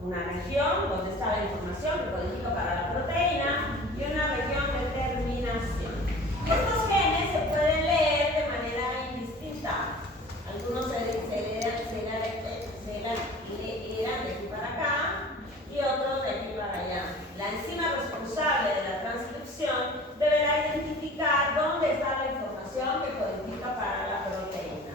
una región donde está la información que codifica para la proteína y una región de terminación. Y estos genes se pueden leer de manera indistinta. Algunos se leerán de aquí para acá y otros de aquí para allá. La enzima responsable de la transcripción deberá identificar dónde está la información que codifica para la proteína.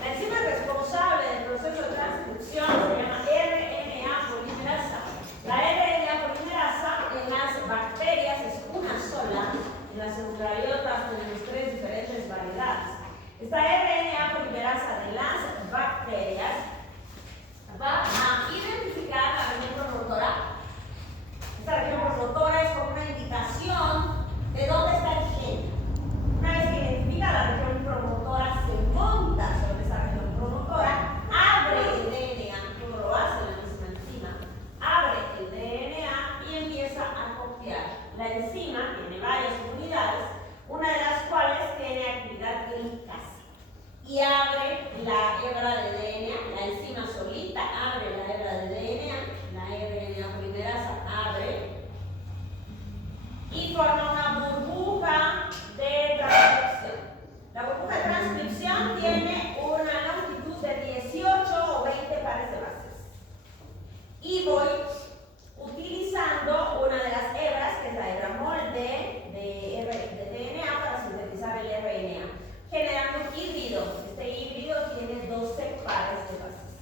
La enzima responsable del proceso de transcripción se llama RNA polimerasa. La RNA polimerasa en las bacterias es una sola, en las eucariotas tenemos 3 diferentes variedades. Esta RNA polimerasa de las bacterias va a identificar la región promotora. Esta región promotora es como una indicación de dónde está el gen. Una vez que identifica la región promotora, se monta sobre esa región promotora, abre el DNA, como lo hace la misma enzima, abre el DNA y empieza a copiar. La enzima tiene varias unidades, una de las cuales tiene actividad helicasa. Y abre la hebra de DNA, la enzima solita abre la hebra de DNA, la RNA polimerasa abre y forma una burbuja de transcripción. La burbuja de transcripción tiene una longitud de 18 o 20 pares de bases. Y voy utilizando una de las hebras, que es la hebra molde de DNA, para sintetizar el RNA, generando un híbrido. Este híbrido tiene 12 pares de bases.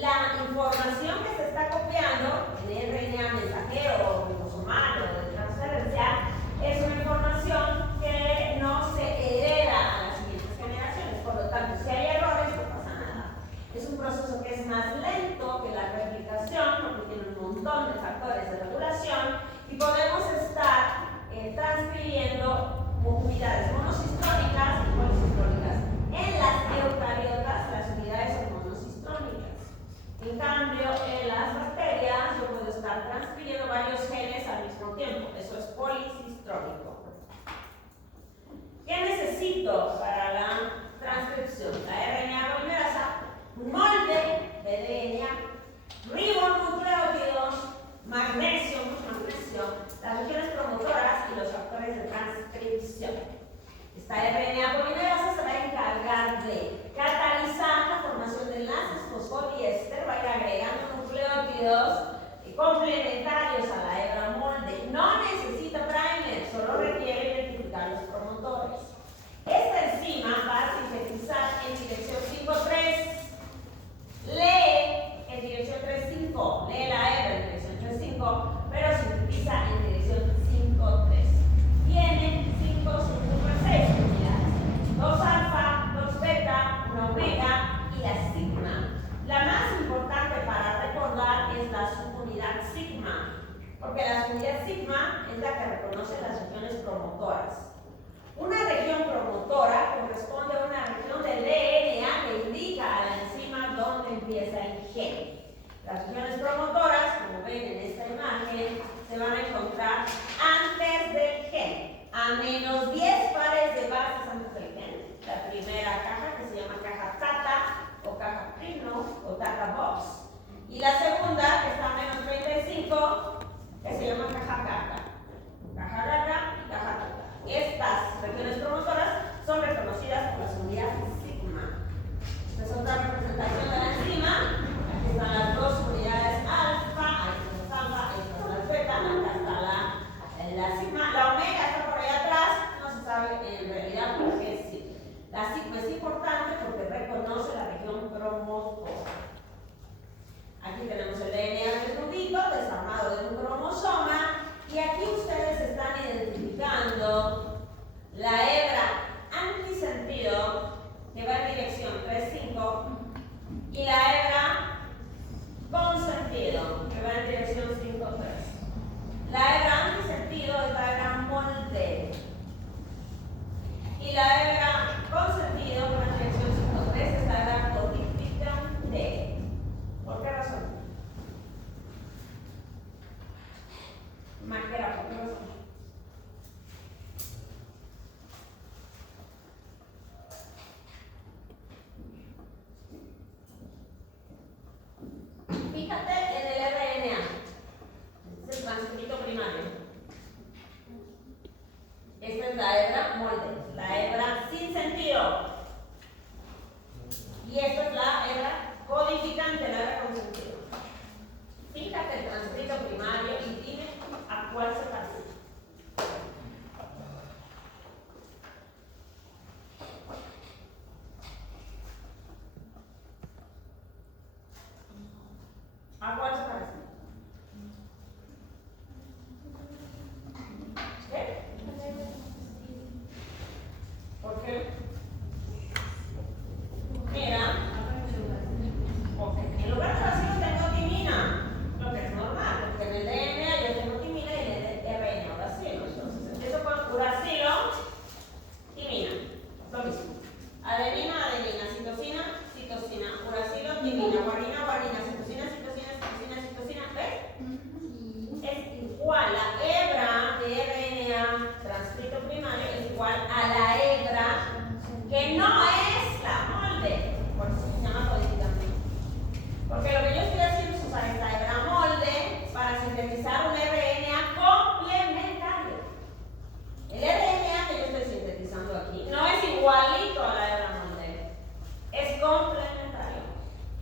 La información que se está copiando en RNA mensajero o ribosomal o de transferencia es una información que no se hereda a las siguientes generaciones. Por lo tanto, si hay errores, no pasa nada. Es un proceso que es más lento que la replicación porque tiene un montón de factores de regulación y podemos estar transcribiendo unidades monocistrónicas y policistrónicas. En las eucariotas las unidades son monocistrónicas. En cambio, en las bacterias yo puedo estar transcribiendo varios genes al mismo tiempo. Eso es policistrónico. ¿Qué necesito para la transcripción? La RNA polimerasa, un molde de DNA, ribonucleótidos, magnesio, las regiones promotoras y los factores de transcripción. Esta RNA polimerasa se va a encargar de catalizar la formación de enlaces fosfodiéster, va a ir agregando nucleótidos complementarios a la hebra molde. No necesita primer, solo requiere identificar los promotores. Esta enzima va a sintetizar en dirección 5'3". Lee en dirección 3'5", lee la hebra en dirección 3'5", pero sintetiza en dirección 5'3". Tiene 5 6 unidades: 2 alfa, 2 beta, 1 omega y la sigma. La más importante para recordar es la subunidad sigma, porque la subunidad sigma es la que reconoce las regiones promotoras. Una región promotora corresponde a una región del DNA que indica a la enzima dónde empieza el gen. Las regiones promotoras, como ven en esta imagen, se van a encontrar antes del gen, a menos 10 pares de bases antes del gen. La primera caja, que se llama caja Tata o caja Primo o Tata Box, y la segunda, que está a menos 35, que se llama caja Gaga. Caja Gaga y caja Tata. Estas regiones promotoras son reconocidas por las unidades sigma. Esta es otra representación de la enzima. Aquí están las dos unidades alfa, ahí está la alfa, ahí está la beta, acá está la sigma. La omega está por ahí atrás, no se sabe en realidad por qué sí. La sigma es importante porque reconoce la región promotora. Aquí tenemos el DNA desnudito, desarmado de un cromosoma, y aquí ustedes están identificando la hebra antisentido, que va en dirección 3'5", y la hebra consentido, que va en dirección 5'3". La hebra antisentido es la hebra molde, y la hebra consentido, que va en dirección 5'3", es la hebra codificante. ¿Por qué razón? Maquera, ¿por qué razón? Y esta es la hebra codificante, la hebra consentida. Fíjate el transcrito primario y dime a cuál se parece. ¿A cuál se parece? ¿Qué? ¿Por qué? Mira, porque en lugar de vacío tengo timina, lo que es normal, porque en el DNA yo tengo timina y en el RNA uracilo. Entonces empiezo con uracilo, timina, lo mismo. Adenina, adenina, citosina, citosina, uracilo, timina, guanina, guanina, citosina, citosina, citosina, citosina, ¿ves? Es igual, la hebra de RNA transcrito primario es igual a la hebra que no es la molde, por eso se llama codificante. Porque lo que yo estoy haciendo es usar esta hebra molde para sintetizar un RNA complementario. El RNA que yo estoy sintetizando aquí no es igualito a la hebra molde, es complementario.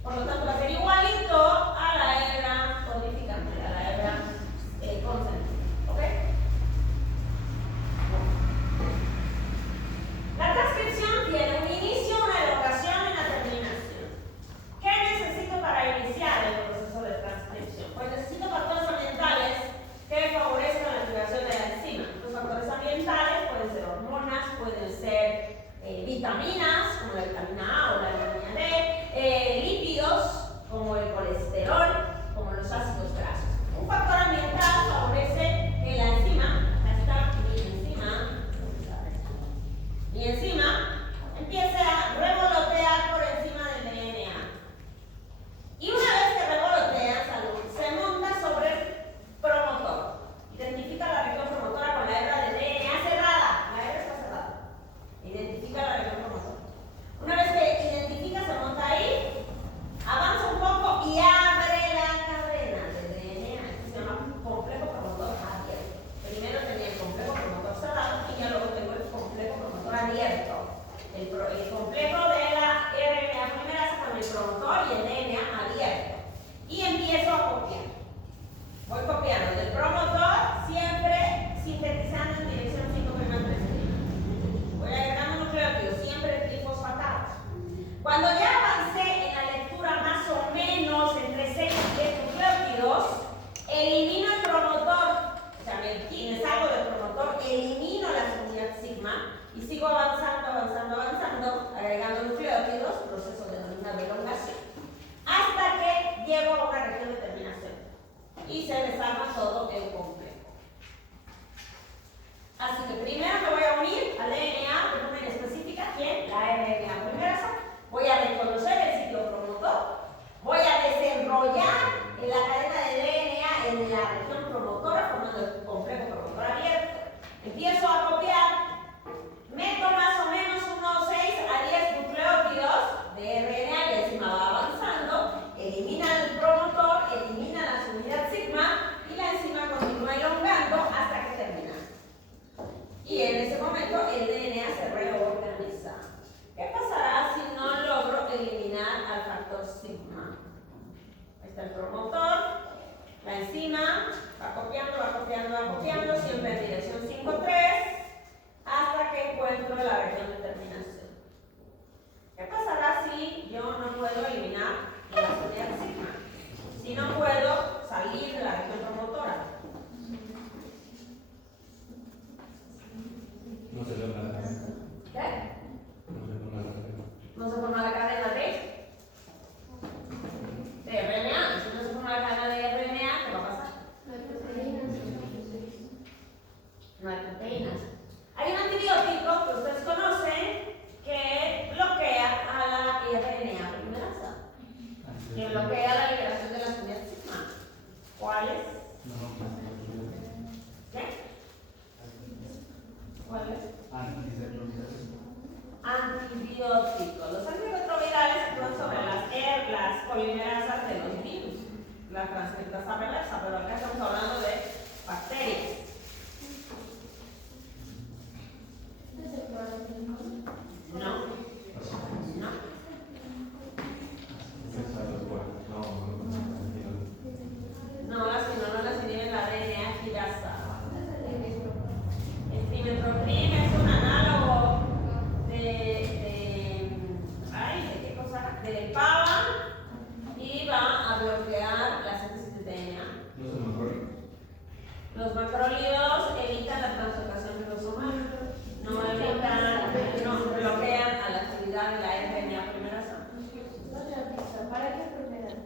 Por lo tanto, va a ser igualito a la hebra codificante, a la hebra consentida. ¿Ok? La transcripción tiene un inicio, una elongación y una terminación. ¿Qué necesito para iniciar el proceso de transcripción? Pues necesito factores ambientales que favorezcan la activación de la enzima. Los factores ambientales pueden ser hormonas, pueden ser vitaminas, como la vitamina A o la vitamina D, lípidos, como el colesterol, como los ácidos grasos. Un factor ambiental favorece que la enzima, acá está mi enzima, empiece a revolotear por encima del DNA. Y una vez que revolotea, se monta sobre el promotor. Identifica la región promotora con la hebra de DNA cerrada. La hebra está cerrada. Identifica la región promotora. Una vez que identifica, se monta ahí, avanza un poco y abre la cadena de DNA. Esto se llama complejo promotor abierto. Primero tenía el complejo promotor cerrado y ya luego tengo el complejo promotor abierto. El complejo de la RNA polimerasa con el promotor y el DNA abierto. Y empiezo a copiar. Voy copiando del promotor, siempre sintetizando en dirección 5'3'. Voy agregando nucleótidos, siempre trifosfatados. Cuando ya avancé en la lectura más o menos entre 6 y 10 nucleótidos, elimino el promotor, o sea, me salgo del promotor, elimino la unidad sigma y sigo avanzando, agregando nucleótidos, proceso denominado elongación, hasta que llego a una región de terminación y se desarma todo el complejo. Así que primero me voy a unir al DNA de manera específica, ¿quién? La RNA polimerasa. Voy a reconocer el sitio promotor, voy a desenrollar en la cadena de DNA en la región promotora, formando el complejo promotor abierto. Empiezo a copiar, meto más o menos unos 6 a 10 nucleótidos de RNA y encima va avanzando, elimina el promotor, elimina la subunidad sigma y la enzima continúa elongando hasta que termina. Y en ese momento el DNA se reorganiza. ¿Qué pasará si no logro eliminar al factor sigma? Ahí está el promotor, la enzima va copiando, siempre en dirección 5'3", hasta que encuentro la región de terminación. ¿Qué pasará si yo no puedo eliminar la unidad sigma? Si no puedo salir de la región promotora. No se forma la cadena. ¿Qué? No se forma la cadena. No se forma la cadena de RNA. Si no se forma la cadena de RNA, ¿qué va a pasar? No hay proteínas. Hay un antibiótico que ustedes conocen que bloquea a la RNA polimerasa, que bloquea la liberación de las unidades sigma. ¿Cuál es? ¿Qué? ¿Cuál es? Antibióticos. Los antirretrovirales actúan sobre las polimerasas de los virus, la transcriptasa reversa, pero acá estamos hablando de bacterias. No. de PAVA y va a bloquear la síntesis de DNA. No se me ocurre. Los macrólidos evitan la translocación ribosomal, no bloquean a la actividad de la RNA polimerasa. ¿Para qué enfermedad?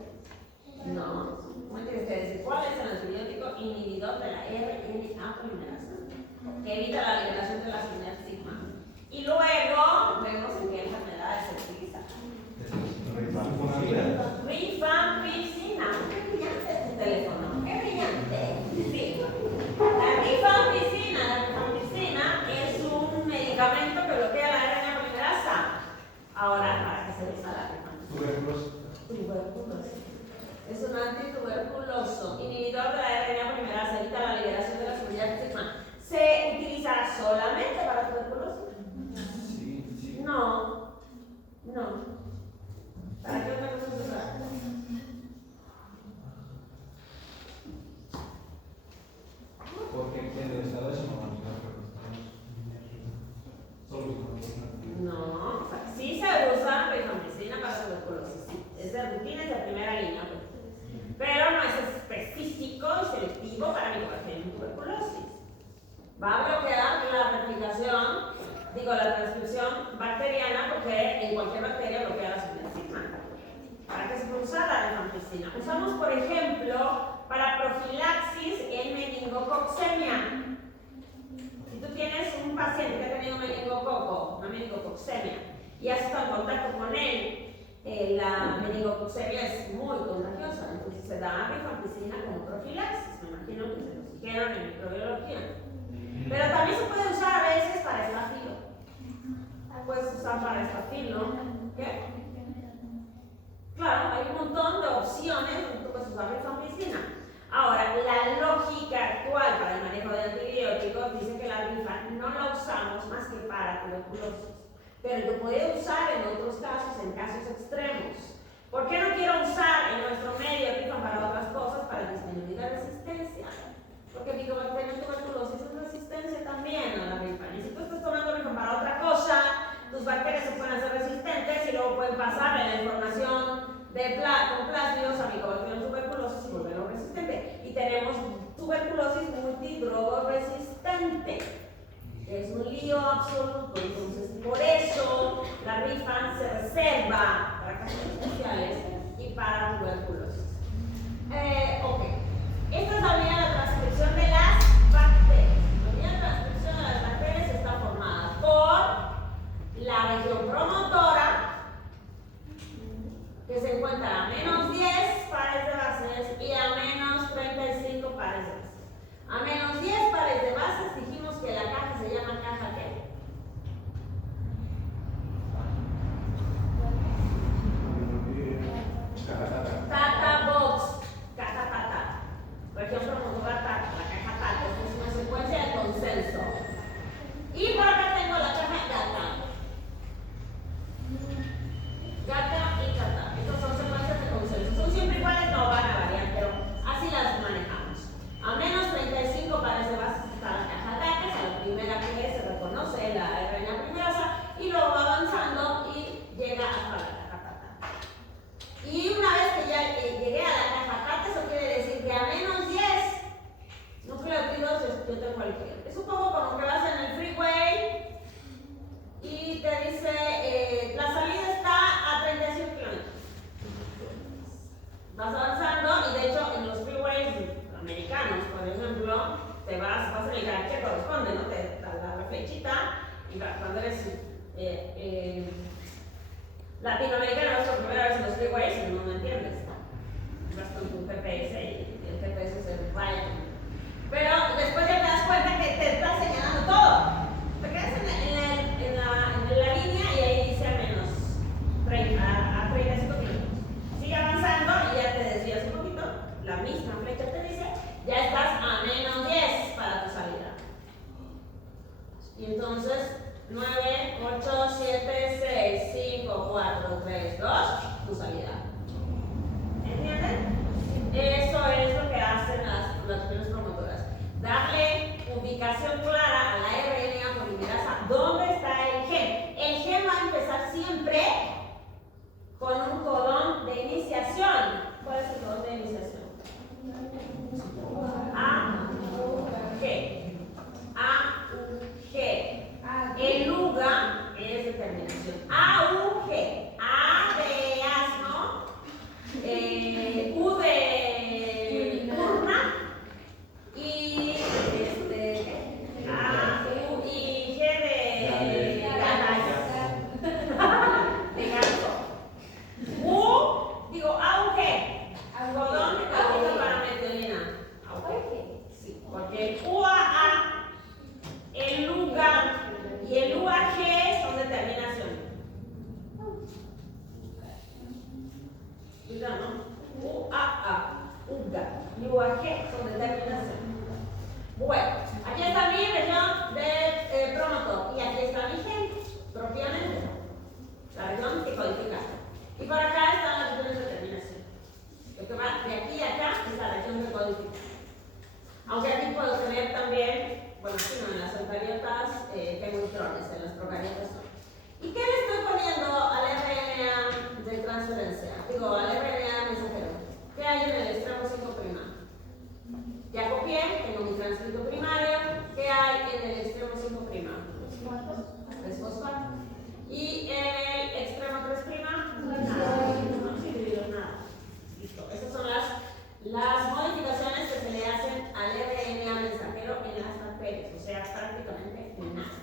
No, ¿cómo tienes que decir cuál es el antibiótico inhibidor de la RNA polimerasa? Que evita la liberación de la señal sigma. Y luego vemos en qué enfermedades se utiliza. Rifampicina. Qué brillante es tu teléfono. Qué brillante. Sí. La rifampicina es un medicamento que bloquea la RNA polimerasa. Ahora, ¿para qué se usa la rifampicina? Tuberculosis. Es un antituberculoso, inhibidor de la RNA polimerasa, evita la liberación de la señal sigma. ¿Se utilizará solamente para tuberculosis? Sí. No. ¿Para qué otra cosa se usa? Porque en el estado de Sonoma No, o sea, sí se usa rifampicina para tuberculosis, sí. Es de rutina, es de primera línea, pero no es específico y selectivo para micobacterium tuberculosis. Va a bloquear la replicación, la transcripción bacteriana, porque en cualquier bacteria bloquea la señal sigma. ¿Para qué se puede usar la rifampicina? Usamos, por ejemplo, para profilaxis en meningococcemia. Si tú tienes un paciente que ha tenido meningococo, una meningococcemia, y has estado en contacto con él, la meningococcemia es muy contagiosa, entonces se da rifampicina como profilaxis. Me imagino que se los dijeron en microbiología. Pero también se puede usar a veces para estafilo. Puedes usar para estafilo. ¿Qué? Claro, hay un montón de opciones donde tú puedes usar rifampicina. Ahora, la lógica actual para el manejo de antibióticos dice que la rifa no la usamos más que para tuberculosis, pero lo puede usar en otros casos, en casos extremos. ¿Por qué no quiero usar en nuestro medio rifa para otras cosas? Para disminuir la resistencia. Porque Mycobacterium tuberculosis es resistencia también a la rifa. Y si tú estás tomando rifa para otra cosa, tus bacterias se pueden hacer resistentes y luego pueden pasarle la información con plásmidos a Mycobacterium tuberculosis y volverlo resistente. Y tenemos tuberculosis multidrogoresistente. Es un lío absoluto. Entonces, por eso la rifa se reserva para casos especiales y para tuberculosis. Ok. Esta es la unidad de transcripción de las bacterias. La unidad de transcripción de las bacterias está formada por la región promotora, que se encuentra a menos 10 pares de bases y a menos 35 pares de bases. A menos 10 pares de bases dijimos que la caja se llama caja ¿qué? Tata box. Caja tata. Región promotora tata. La caja tata. Esta es una secuencia de consenso. Y por acá tengo la caja gata. Gata y gata. Estas son secuencias de consenso. Son siempre iguales, no van a variar, pero así las manejamos. A menos 35 pares de bases está la caja gata, es la primera que se reconoce la RNA polimerasa, y luego va avanzando y llega hasta la caja tata. Y una vez que ya llegué a la caja tata, eso quiere decir que a menos 10 nucleótidos yo tengo cualquier. Es un poco como que vas en el freeway y te dice la salida está a 35 kilómetros. Vas avanzando y de hecho en los freeways americanos, por ejemplo, te vas a el que corresponde, ¿no? Te da la flechita y cuando eres latinoamericano vas por primera vez en los freeways y no entiendes. Vas con tu GPS y el GPS se vaya. Pero después ya te das cuenta que te está señalando todo. Te quedas en la línea y ahí dice a menos 30, a 35 kilómetros. Sigue avanzando y ya te desvías un poquito. La misma flecha te dice, ya estás a menos 10 para tu salida. Y entonces, 9, 8, 7, 6, 5, 4, 3, 2, tu salida. ¿Entienden? Eso es lo que hacen las regiones promotoras. Darle ubicación clara a la RNA polimerasa. ¿Dónde está el gen? El gen va a empezar siempre con por acá están las regiones de terminación. Lo que va de aquí a acá es la región de codificación. Aunque aquí puedo tener también, bueno, aquí no, en las eucariotas tengo neutrones, en las procariotas no. ¿Y qué le estoy poniendo al RNA de transferencia? Digo, al RNA mensajero. ¿Qué hay en el extremo 5'? Ya copié, tengo mi transcrito primario. ¿Qué hay en el extremo 5'? 3 fosfato. ¿Y en el extremo 3'? Nada. No escribir nada. Listo. Estas son las modificaciones que se le hacen al RNA mensajero en las bacterias, o sea, prácticamente nada.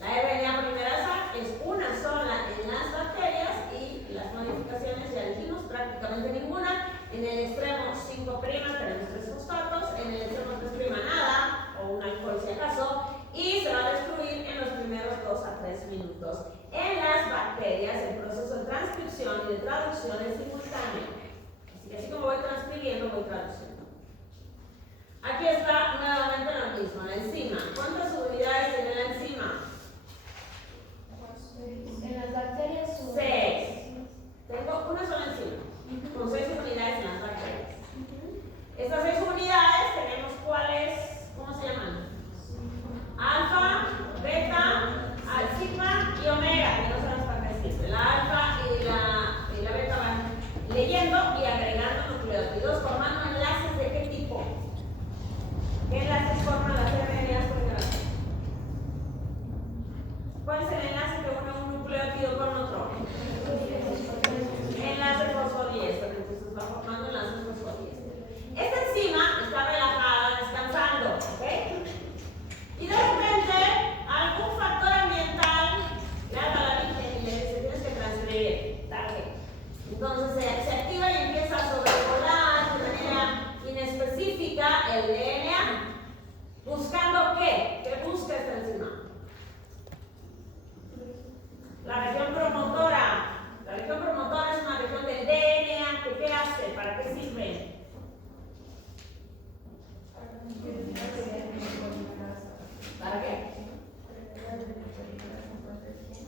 La RNA polimerasa es una sola en las bacterias y las modificaciones ya dijimos prácticamente ninguna. En el extremo 5' tenemos 3 fosfatos, en el extremo 3' nada, o un alcohol si acaso, y se va a destruir en los primeros 2 a 3 minutos. En las bacterias el proceso de transcripción y de traducción es simultáneo. Así como voy transcribiendo, voy traduciendo. Aquí está nuevamente lo mismo, la enzima. ¿Cuántas unidades tiene la enzima? En las bacterias son 6. Tengo una sola enzima, con 6 unidades en las bacterias. Estas 6 unidades tenemos cuáles, ¿cómo se llaman? Alfa, beta, sigma y omega, que no sabemos para qué sirve. La alfa y la beta van leyendo y agregando nucleótidos, formando enlaces de qué tipo. ¿Qué enlaces forman las RNAs polimerasas? ¿Cuál es el enlace que une un nucleótido con otro? Enlace fosfodiester, entonces va formando enlaces fosfodiester. Esta enzima está relajada, descansando, ¿ok? Y de repente, algún factor ambiental le habla a la virgen y le dice: tienes que transferir, ¿sabes? Entonces se activa y empieza a sobrevolar de manera inespecífica el DNA. ¿Buscando qué? ¿Qué busca esta enzima? La región promotora. La región promotora es una región del DNA que ¿qué hace? ¿Para qué sirve? ¿Para qué?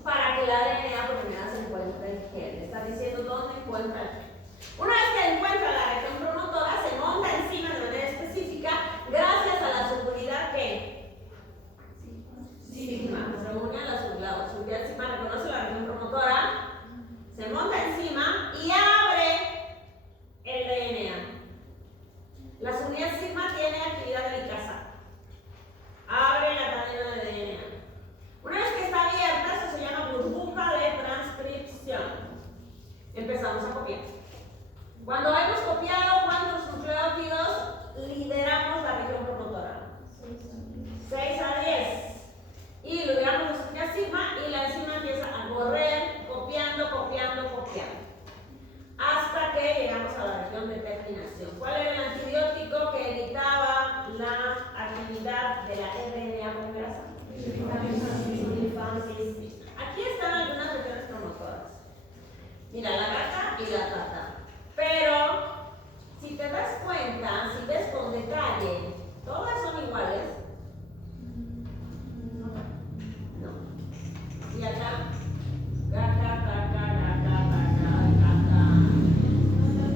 Para que la DNA polimerasa encuentre el gen. Le está diciendo dónde encuentra el gen. Una vez que encuentra la región promotora, se monta encima de manera específica gracias a la subunidad que sigma. Se une a la subunidad sigma, reconoce la región promotora, se monta encima y abre el DNA. La subunidad sigma tiene actividad de licasa. Abre la cadena de DNA. Una vez que está abierta, eso se llama burbuja de transcripción. Empezamos a copiar. Cuando hemos copiado, ¿cuántos nucleótidos liberamos la región promotora? 6 a 10. Y liberamos la subunidad sigma y la enzima empieza a correr, copiando. Hasta que llegamos a la región de terminación. ¿Cuál era el antibiótico que evitaba la actividad de la RNA polimerasa? Aquí están algunas regiones promotoras. Mira, la gata y la tata. Pero, si te das cuenta, si ves con detalle, todas son iguales. No. Y acá, gata.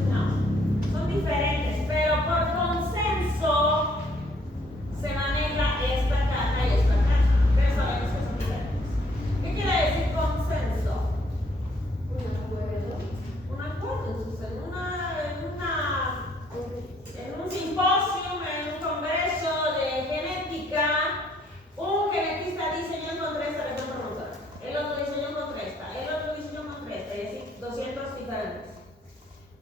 No. Son diferentes, pero por consenso se maneja esta caja y esta caja. Pero sabemos que son diferentes. ¿Qué quiere decir consenso? Un acuerdo. Entonces, en un simposio, en un congreso de genética, un genetista dice: yo encontré esta región promotora. El otro dice: yo encontré esta. El otro dice: yo encontré esta. Y así, 200 diferentes.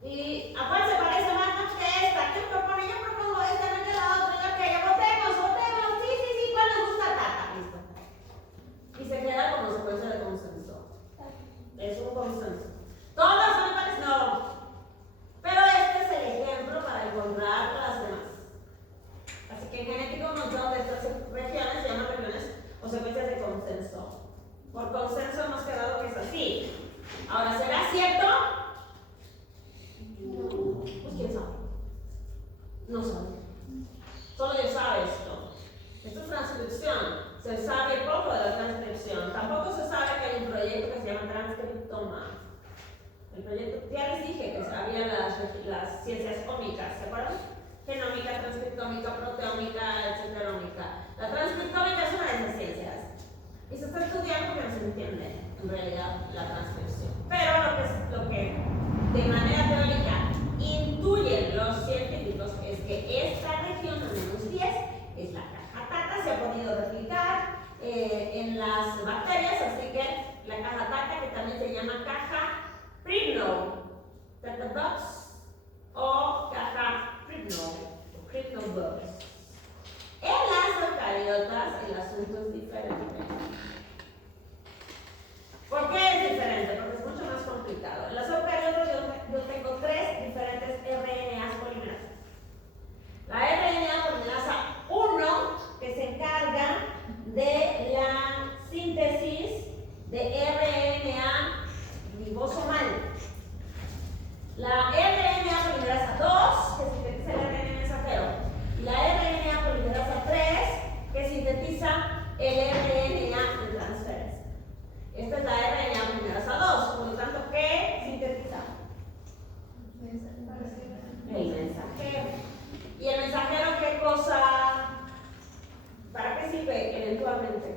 ¿Y a cuál se parece más? No, que esta. ¿Quién propone? Yo propongo esta, no que la otra. Yo que votemos. Sí. ¿Cuál nos gusta? Tata. Listo. Y se queda como secuencia de consenso. Es un consenso. ¿Todas son iguales? No. Pero este es el ejemplo para encontrar las demás. Así que en genética un montón de estas regiones se llaman regiones o secuencias de consenso. Por consenso hemos quedado que es así. Ahora, ¿será cierto? No. proyecto. Ya les dije que había las ciencias ómicas, ¿se acuerdan? Genómica, transcriptómica, proteómica, etcéterómica. La transcriptómica es una de esas ciencias. Y se está estudiando porque no se entiende en realidad la transcripción. Pero lo que de manera teórica intuyen los científicos es que esta región de -10 es la caja Tata, se ha podido replicar en las bacterias, así que la caja Tata, que también se llama caja Pribnow, Tata Box o caja Pribnow, Pribnow Box. En las eucariotas el asunto es diferente. ¿Por qué es diferente? Porque es mucho más complicado. En las eucariotas yo tengo 3 diferentes RNAs polimerasas. La RNA polimerasa 1, que se encarga de la síntesis de RNA ribosomal. La RNA polimerasa 2, que sintetiza el RNA mensajero. Y la RNA polimerasa 3, que sintetiza el RNA de transferencia. Esta es la RNA polimerasa 2, por lo tanto, ¿qué sintetiza? El mensajero. ¿Y el mensajero qué cosa? ¿Para qué sirve eventualmente?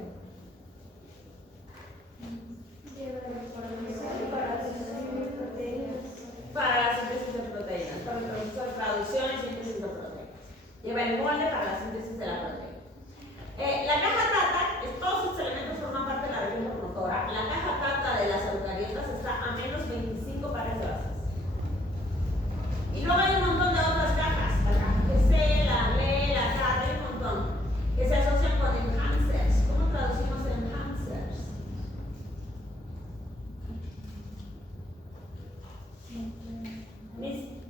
Para la síntesis de proteínas, para el proceso de traducción y síntesis de proteínas. Lleva el molde para la síntesis de la proteína. La caja Tata, todos estos elementos forman parte de la región promotora. La caja Tata de las eucariotas está a menos 25 pares de bases. Y luego hay un montón de otras cajas, la caja GC, la RE, la CAT, hay un montón, que se asocian con enhancers. ¿Cómo traducimos enhancers?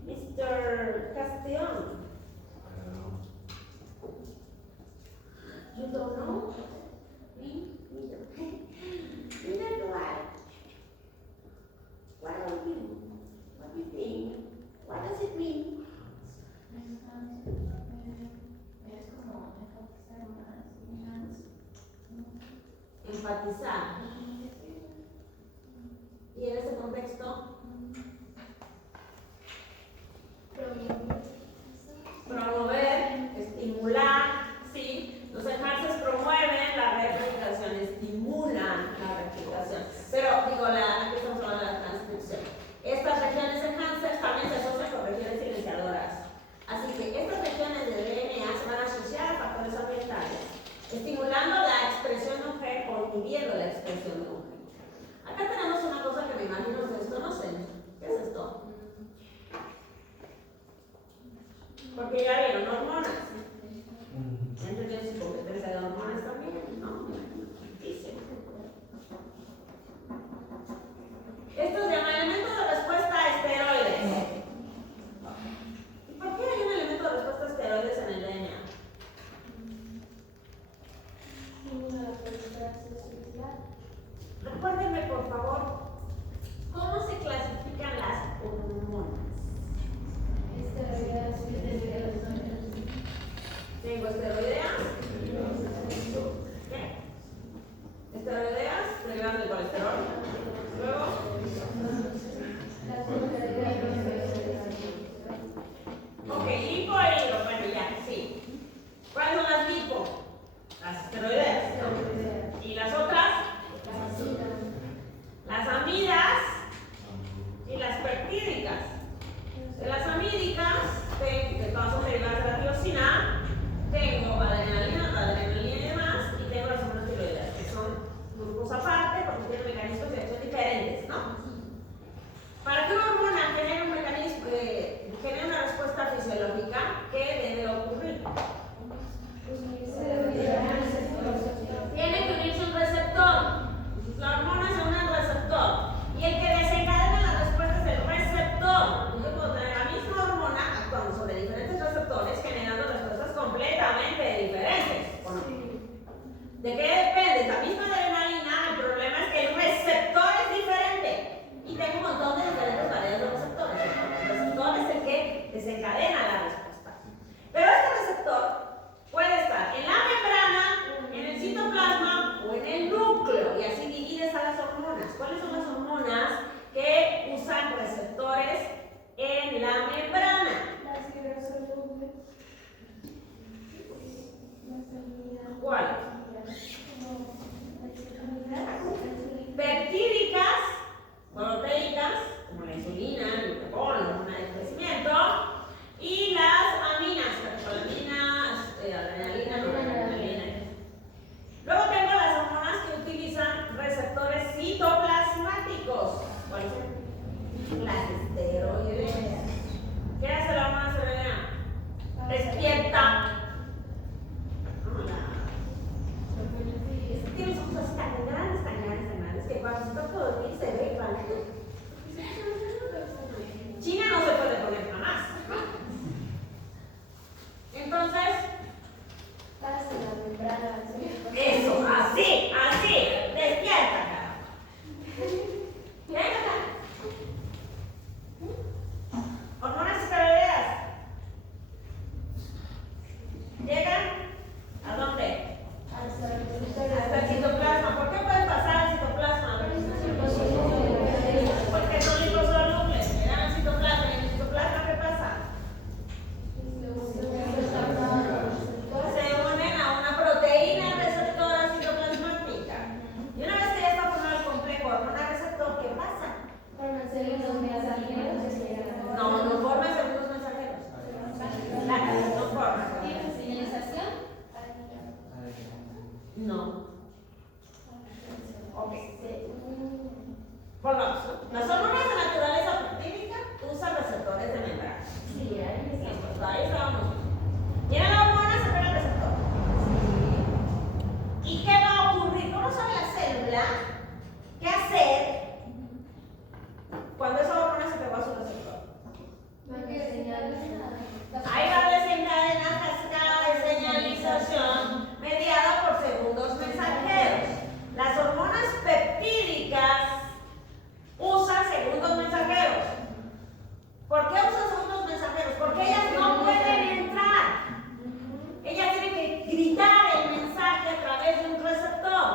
Mr. Castellón. You don't know? Me? Neither do I. What are you? What do you think? What does it mean? Enfatizar. Y en ese contexto, promover, estimular, sí. Los enhancers promueven la replicación, estimulan la replicación. Pero digo, aquí estamos hablando de la transcripción. Estas regiones enhancers también se asocian con regiones silenciadoras. Así que estas regiones de DNA se van a asociar a factores ambientales, estimulando la expresión de un gen o inhibiendo la expresión de un gen. Acá tenemos una cosa que me imagino ustedes conocen. ¿Qué es esto? Porque ya vieron hormonas. Gente tiene su competencia de hormonas también, ¿no? Dice. Esto se llama elemento de respuesta a esteroides. ¿Y por qué hay un elemento de respuesta a esteroides en el DNA? Recuérdenme, por favor, ¿cómo se clasifican las hormonas? Tengo esteroideas. ¿Qué? Esteroideas, derivadas del colesterol. Luego. Ok, lipo e hilo. Bueno, ya, sí. ¿Cuáles son las lipo? Las esteroideas. ¿Y las otras? Las amidas y las peptídicas. De las amídicas, que todas son derivadas de la tirosina, tengo adrenalina y demás, y tengo las hormonas tiroideas, que son grupos aparte porque tienen mecanismos de acción diferentes, ¿no? Para que una hormona genere un mecanismo, genere una respuesta fisiológica, ¿qué debe ocurrir? Tiene que unirse un receptor. La hormona se une al receptor. Y el que desencadena la respuesta es el receptor. Yo puedo tener a mis Las esteroideas. ¿Qué hace la hormona esteroidea? Despierta. Tiene los ojos así tan grandes, que cuando se toca dormir se ve igual. China no se puede poner jamás. Entonces, eso, así, despierta, cara. Hormonas esteroideas. ¿Llegan a dónde? Hasta el citoplasma. ¿Por qué pueden pasar al citoplasma? Porque son liposolubles. Llegan al citoplasma. ¿Y en el citoplasma qué pasa? Se unen a una proteína receptora citoplasmática. Y una vez que ya está formado el complejo hormona receptor, ¿qué pasa? No forma segundos mensajeros. No forma. No. Ok. Volvamos. Las hormonas de naturaleza peptídica usan receptores de membrana. Listo, ahí estábamos. Llega la hormona, se pega el receptor. ¿Y qué va a ocurrir? ¿Cómo sabe la célula qué hacer cuando esa hormona se pegó a su receptor? Ahí va a desencadenar cascada de señalización mediada por segundos mensajeros. Las hormonas peptídicas usan segundos mensajeros. ¿Por qué usan segundos mensajeros? Porque ellas no pueden entrar. Ellas tienen que gritar el mensaje a través de un receptor.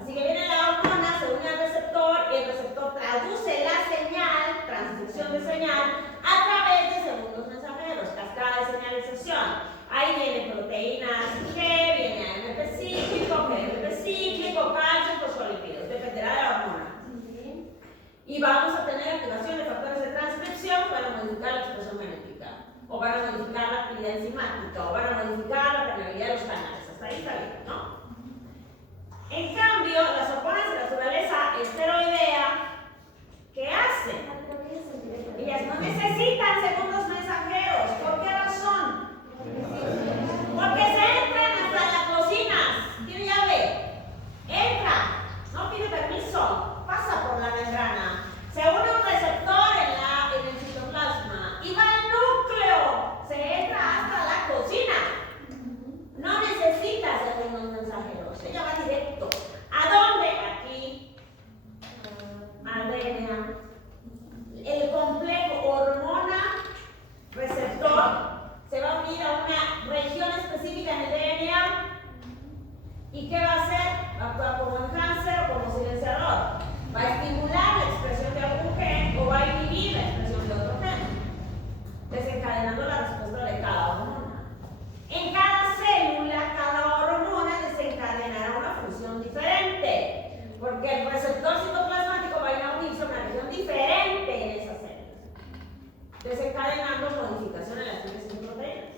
Así que viene la hormona, se une al receptor y el receptor traduce la señal, transducción de señal, a través de segundos mensajeros, cascada de señalización. Ahí vienen proteínas G, viene AMP cíclico, GMP cíclico, calcio, fosfolípidos, dependerá de la hormona. Y vamos a tener activación de factores de transcripción para modificar la expresión genética, o van a modificar la actividad enzimática, o van a modificar la permeabilidad de los canales. Hasta ahí está bien, ¿no? En cambio, las hormonas de naturaleza esteroidea, ¿qué hacen? Ellas no necesitan segundos mensajeros. ¿Por qué razón? Porque se entran hasta las cocinas. ¿Tiene llave? Entra, no pide permiso, pasa por la membrana, se une un receptor en el citoplasma y va al núcleo, se entra hasta la cocina. No necesita segundos mensajeros, ella va directo. ¿A dónde? Aquí. Al DNA. El complejo hormona-receptor se va a unir a una región específica en el DNA. ¿Y qué va a hacer? Va a actuar como enhancer o como silenciador. Va a estimular la expresión de algún gen o va a inhibir la expresión de otro gen, desencadenando la respuesta de cada hormona. En cada célula, cada hormona desencadenará una función diferente, porque el receptor citoplasmático va a ir a unirse a una región diferente en esas células, desencadenando modificación en las síntesis de proteínas.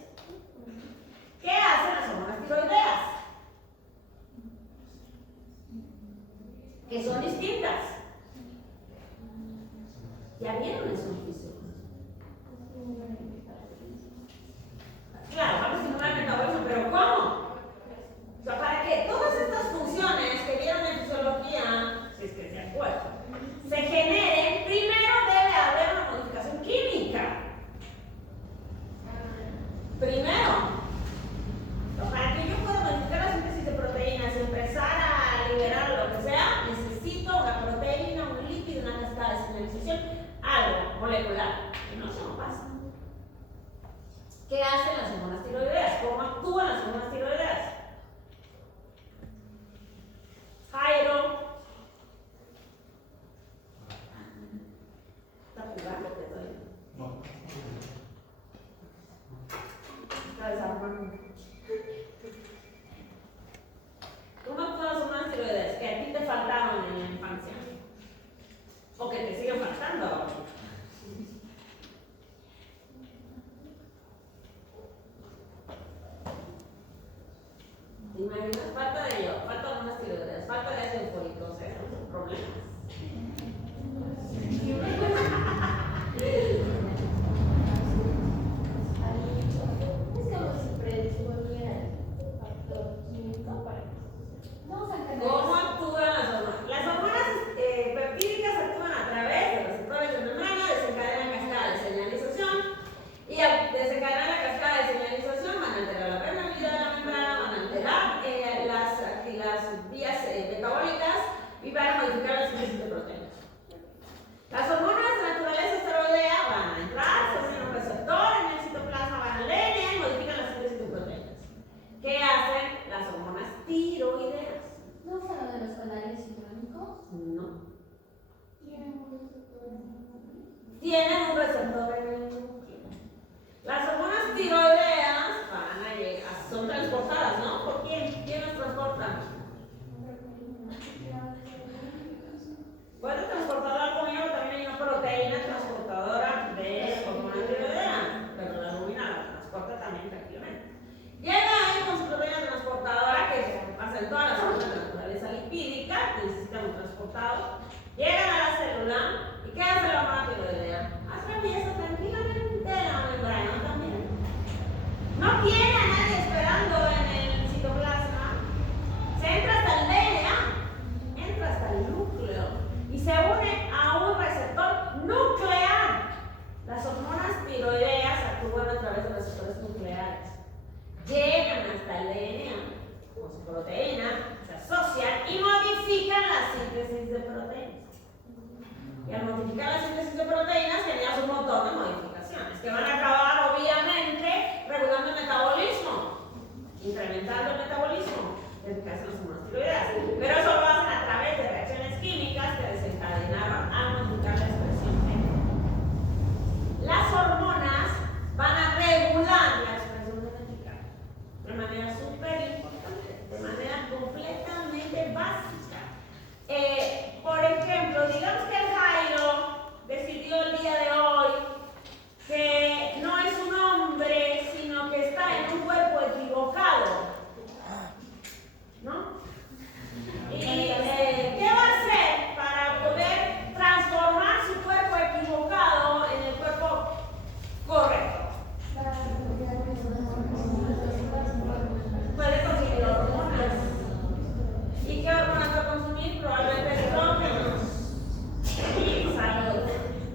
¿Qué hacen las hormonas tiroideas? Que son distintas. Ya vieron eso en física. Claro, vamos a estimular el metabolismo, pero ¿cómo? O sea, para que todas estas funciones que vieron en fisiología, si es que se acuerdan, se generen, primero debe haber una modificación química. Primero. Para que yo pueda modificar la síntesis de proteínas y empezar a liberar lo que sea, necesito una proteína, un lípido, una cascada de señalización, algo molecular. Y no, eso no pasa. ¿Qué hacen las hormonas tiroideas? ¿Cómo actúan las hormonas tiroideas? Jairo. ¿Está jugando? Te doy. No. Está desarmando. ¿Cómo actúan las hormonas tiroideas? Que a ti te faltaron en la infancia. O que te siguen faltando ahora. ¿Te imaginas? Falta de yo, falta hormonas tiroideas, falta de ácido fólico, o sea, son problemas. llegan hasta el DNA, como su proteína, se asocian y modifican la síntesis de proteínas. Y al modificar la síntesis de proteínas generas un montón de modificaciones que van a acabar, obviamente, regulando el metabolismo, incrementando el metabolismo, en el caso de las monoesteroideas. Pero eso lo hacen a través de reacciones químicas que desencadenaron al modificar la expresión genética. Las hormonas van a regular la expresión genética de manera súper importante, de manera completamente básica. Por ejemplo, digamos que el Jairo decidió el día de hoy que no es un hombre, sino que está en un cuerpo equivocado, ¿no? ¿Y qué va a hacer para poder transformar su cuerpo equivocado en el cuerpo correcto? Puede conseguir hormonas. ¿Y qué hormonas va a consumir? Probablemente estrógenos y salud.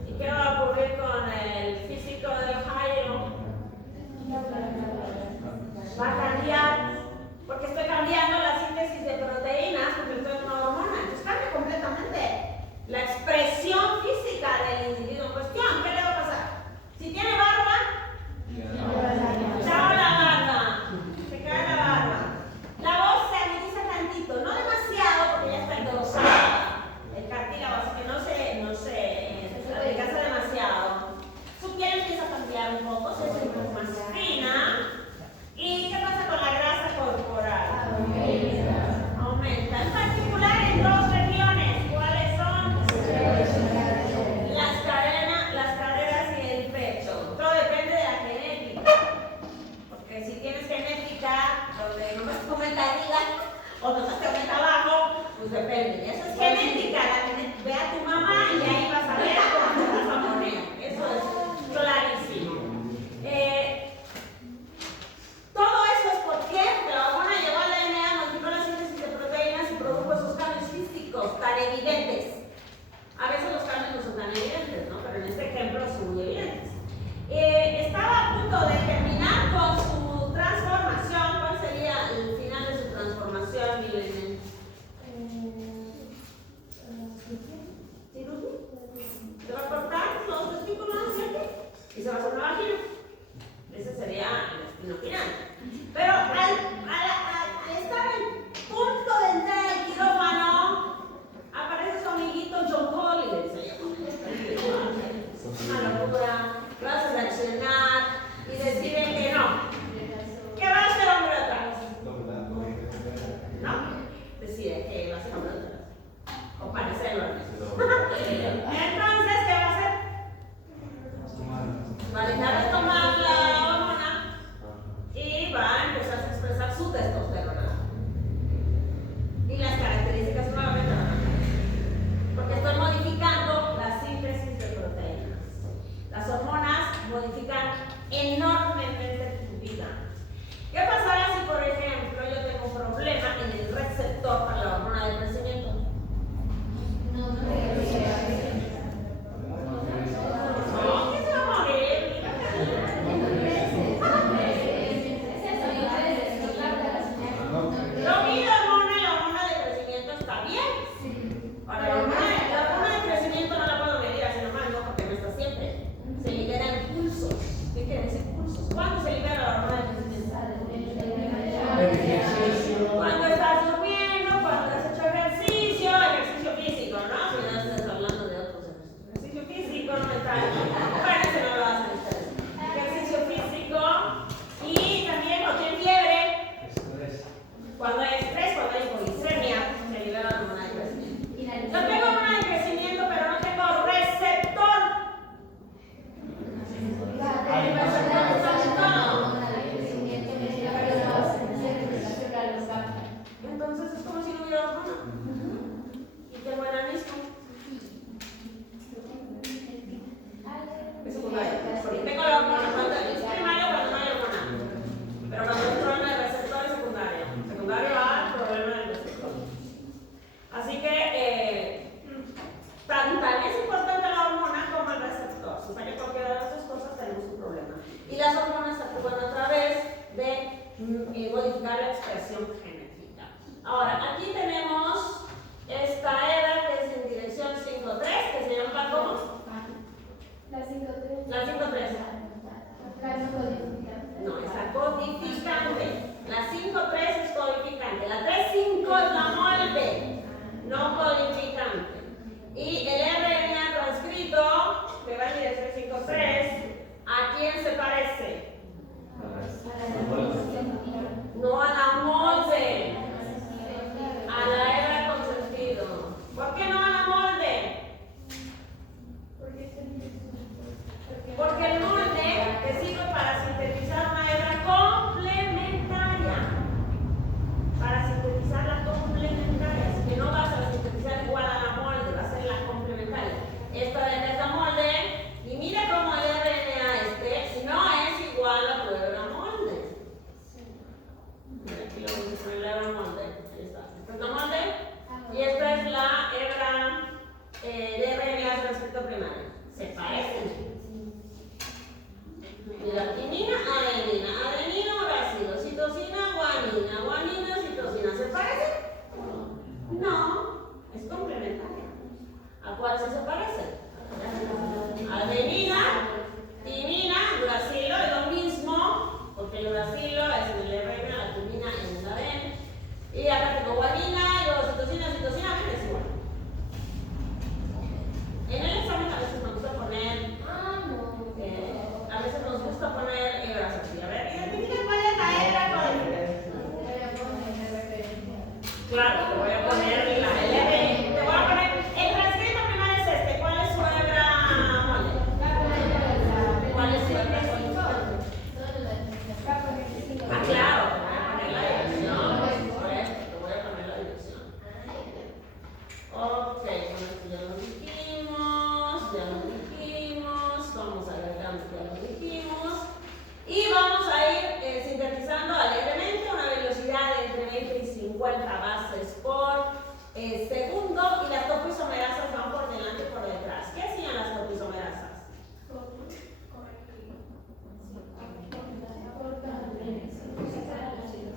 ¿Y qué va a ocurrir con el físico del Jairo? Va a cambiar, porque estoy cambiando la síntesis de proteínas, porque estoy en una hormona. Entonces cambia completamente la expresión física del individuo en cuestión. ¿Qué le va a pasar? Si tiene barba, chao la barba, se cae la barba. La voz se agudiza tantito, no demasiado porque ya está engrosada el cartílago, así que no se adelgaza demasiado. Su piel empieza a cambiar un poco, se hace un poco más fina. ¿Y qué pasa con la grasa corporal? Aumenta. En particular en dos regiones. ¿Cuáles son? Las caderas y el pecho. Todo depende de la genética. Porque si tienes genética donde nomás te aumenta arriba o nomás te aumenta abajo, pues depende. Y eso es genética. Ve a tu mamá y ahí vas a ver cómo te vas a poner. Eso es clarísimo. Todo eso es porque la hormona llegó al DNA, modificó la síntesis de proteínas y produjo esos cambios físicos tan evidentes. A veces los cambios no son tan evidentes, ¿no? Pero en este ejemplo son muy evidentes. Estaba a punto de terminar con su transformación. ¿Cuál sería el final de su transformación, Milene? ¿Cirugía? Se va a cortar los testículos, ¿cierto? Y se va a hacer una vagina. Ese sería el destino final. Pero al estar en punto de entrar al quirófano, aparece su amiguito John Collins, se llama. Una locura, vas a reaccionar y deciden que no. ¿Qué va a hacer hombre atrás? ¿No? Decide que va a ser hombre atrás. O parecerlo. Entonces, ¿qué va a hacer? Va a dejar de tomar la hormona y va a empezar a expresar su testosterona. Y las características nuevamente van a cambiar. Porque estoy modificando la síntesis de proteínas. Las hormonas modifican enormemente tu vida. ¿Qué pasará si, por ejemplo, yo tengo un problema en el receptor para la hormona del crecimiento? Cuando estás durmiendo, cuando has hecho ejercicio físico, ¿no? Si no estás hablando de otros ejercicio físico, no está. Bueno, ese no lo hacen ustedes. Ejercicio físico y también cuando tienen fiebre, cuando hay estrés, cuando hay hipoglicemia, se libera la hormona de crecimiento. Yo tengo hormona de crecimiento, pero no tengo receptor. Entonces es como si no hubiera hormona. Y tengo enanismo. Es secundario. Porque tengo la hormona cuando es primario, cuando no hay hormona. Pero cuando hay un problema de receptor es secundario. Secundario al problema del receptor. Así que tan es importante la hormona como el receptor. Si falla cualquiera de las dos cosas, tenemos un problema. Y las hormonas actúan a través de codificante. La 5-3 es codificante. La 3-5 es la molde, no codificante. Y el RNA transcrito, que va en dirección 5-3, ¿a quién se parece? No a la molde, a la hebra con sentido. ¿Por qué no a la molde? Porque el molde te sirve para sintetizar una hebra complementaria. Para sintetizar la complementaria. Así que no vas a sintetizar igual a la molde, va a ser la complementaria. Esta de esta molde, y mira cómo el RNA si no es igual a tu hebra molde. Mira, aquí lo voy a poner la hebra molde. Ahí está. Esta es la molde y esta es la hebra de RNA transcrito primario. Se parecen. Mira, timina, adenina, adenina, uracilo, citosina, guanina, guanina, citosina. ¿Se parecen? No, es complementaria. ¿A cuál se parece? Adenina, timina, uracilo, es lo mismo, porque el uracilo es en el RNA, la timina en el ADN. Y acá tengo guanina, y luego citosina, ven, es igual. En el examen a veces me gusta poner. A veces nos gusta poner hebras aquí. A ver, identifica cuál es la hebra codificante. Claro, te voy a poner la LB. Te voy a poner. El transcrito primario es este. ¿Cuál es su hebra molde? ¿Cuál es su hebra codificante? Ah, claro, te voy a poner la dirección. Por esto, te voy a poner la dirección. Ok, con esto ya lo dijimos. Vamos a agregar, ya lo dijimos. Y vamos a ir sintetizando alegremente a una velocidad de entre 20 y 50 bases por segundo. Y las topoisomerasas van por delante y por detrás. ¿Qué hacían las topoisomerasas?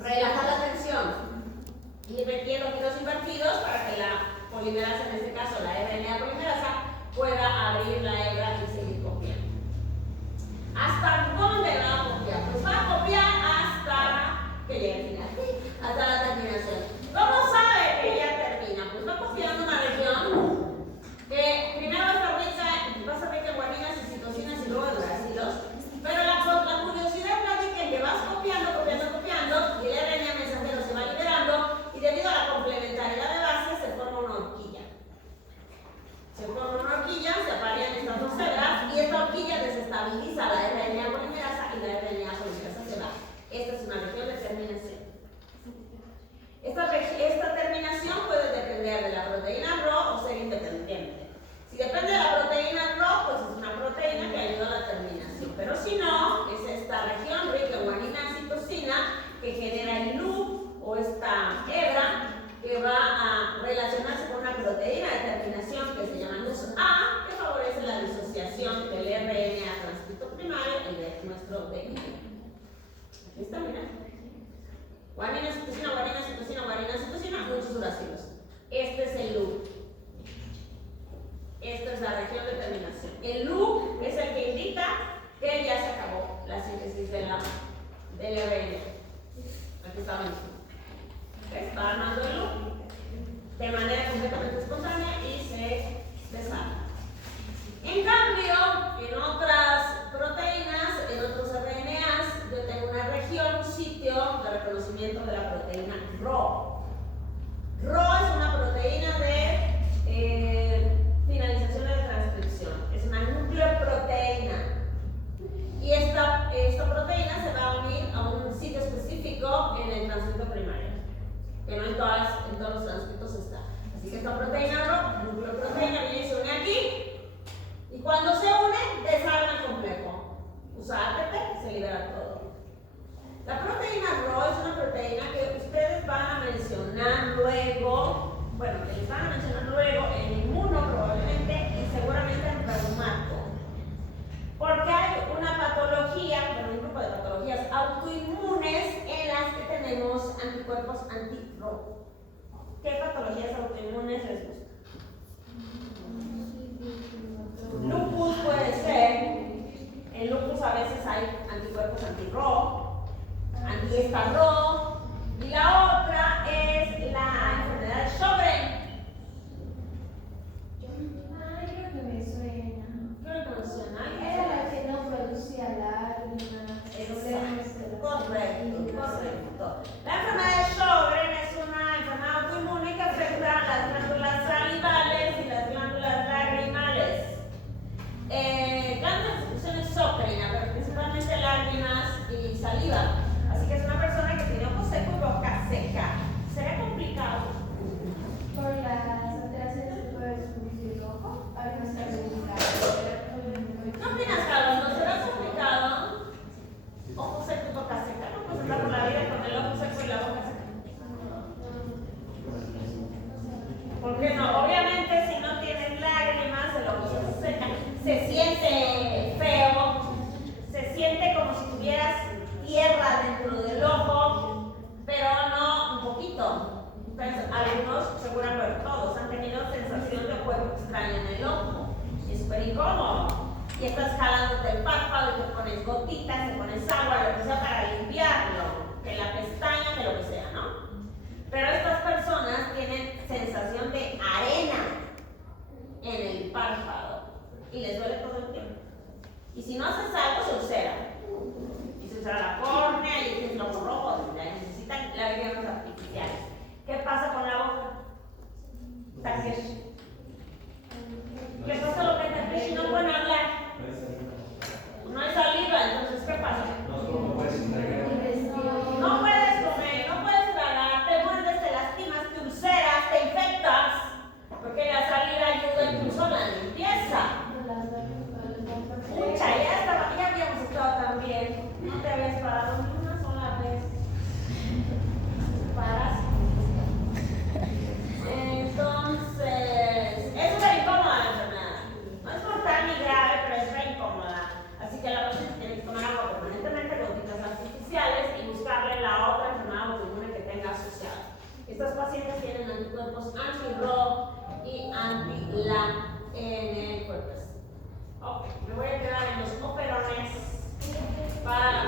Relajar la tensión y metiendo giros invertidos para que la polimerasa, en este caso la RNA polimerasa, pueda abrir la hebra y seguir copiando. ¿Hasta dónde va a copiar? Pues va a copiar hasta que llegue al final, hasta la terminación. ¿Cómo sabe que ya termina? Pues va copiando una región que primero va a estar rica en guaninas y citosinas y luego en uracilos. Pero la curiosidad radica en que vas copiando, y el RNA mensajero se va liberando, y debido a la complementariedad de base se forma una horquilla. Se forma una horquilla, se aparean estas dos hebras, y esta horquilla desestabiliza la RNA polimerasa y la RNA polimerasa se va. Esta es una región de terminación. Esta terminación puede depender de la proteína Rho o ser independiente. Si depende de la proteína Rho, pues es una proteína que ayuda a la terminación. Pero si no, es esta región rica en guanina y citosina que genera el loop o esta hebra que va a relacionarse con una proteína de terminación que se llama NUS-A, que favorece la disociación del RNA transcrito primario y de nuestro DNA. Aquí está, mira. Guanina, citosina, guanina, citosina, guanina, citosina, muchos uracilos. Este es el loop. Esta es la región de terminación. El loop es el que indica que ya se acabó la síntesis del RNA. Aquí está mismo. ¿Ves? Va armando el loop de manera completamente espontánea y se desarma. En cambio, en otras proteínas, en otros RNAs, yo tengo una región, un sitio de reconocimiento de la proteína Rho. Rho es una proteína de finalización de transcripción. Es una nucleoproteína. Y esta proteína se va a unir a un sitio específico en el transcrito primario, que no en todos los transcritos está. Así que esta proteína Rho, nucleoproteína, viene y se une aquí. Y cuando se une, desarma el complejo. Usa ATP, se libera todo. La proteína Rho es una proteína que ustedes van a mencionar luego, que les van a mencionar luego en inmuno probablemente y seguramente en reumato. Porque hay una patología, un grupo de patologías autoinmunes en las que tenemos anticuerpos anti-Rho. ¿Qué patologías autoinmunes les gusta? Lupus puede ser. En lupus a veces hay anticuerpos anti-Rho. Aquí está Ro. Y la otra es la enfermedad de Sjögren. Ay, creo que me suena. Creo que menciona. Era la que no producía lágrimas. Correcto. La enfermedad de Sjögren es una enfermedad autoinmune que afecta a las glándulas salivales y las glándulas lagrimales. Glándulas de secreción exócrina, pero principalmente lágrimas y saliva. Así que es una persona que tiene ojo seco y boca seca. ¿Será complicado? Por las alteraciones del poder del ojo, ahora no está complicado. ¿Qué opinas, Carlos? ¿No será complicado? Ojo seco y boca seca. No puedes andar por la vida con el ojo seco y la boca seca. ¿Por qué no? Obviamente, si no tienes lágrimas, el ojo se seca. Se siente feo, se siente como si tuvieras tierra dentro del ojo, pero no un poquito. Entonces, algunos, seguramente todos, han tenido sensación de juego extraño en el ojo. Es súper incómodo. Y estás jalándote el párpado y te pones gotitas, te pones agua, lo que sea para limpiarlo, que la pestaña, que lo que sea, ¿no? Pero estas personas tienen sensación de arena en el párpado y les duele todo el tiempo. Y si no haces algo, se ulcera. Y se ulcera la córnea y tienes el ojo rojo, necesitan lágrimas artificiales. ¿Qué pasa con la boca? Takeshi. ¿Qué pasa lo que Takeshi no pueden hablar? No hay saliva, entonces ¿qué pasa? No puedes entregar. No puedes comer, no puedes tragar, te muerdes, te lastimas, te ulceras, te infectas, porque la saliva ayuda incluso a la limpieza. Pucha, ya habíamos estado tan bien, no te habías parado ni una sola vez. Paras. Entonces, es súper incómoda la enfermedad. No es mortal ni grave, pero es re incómoda. Así que la paciente tiene que tomar agua permanentemente, gotitas artificiales y buscarle la otra enfermedad autoinmune que tenga asociada. Estas pacientes tienen anticuerpos anti-RO y anti-LA en el cuerpo. Ok, me voy a quedar en los operones para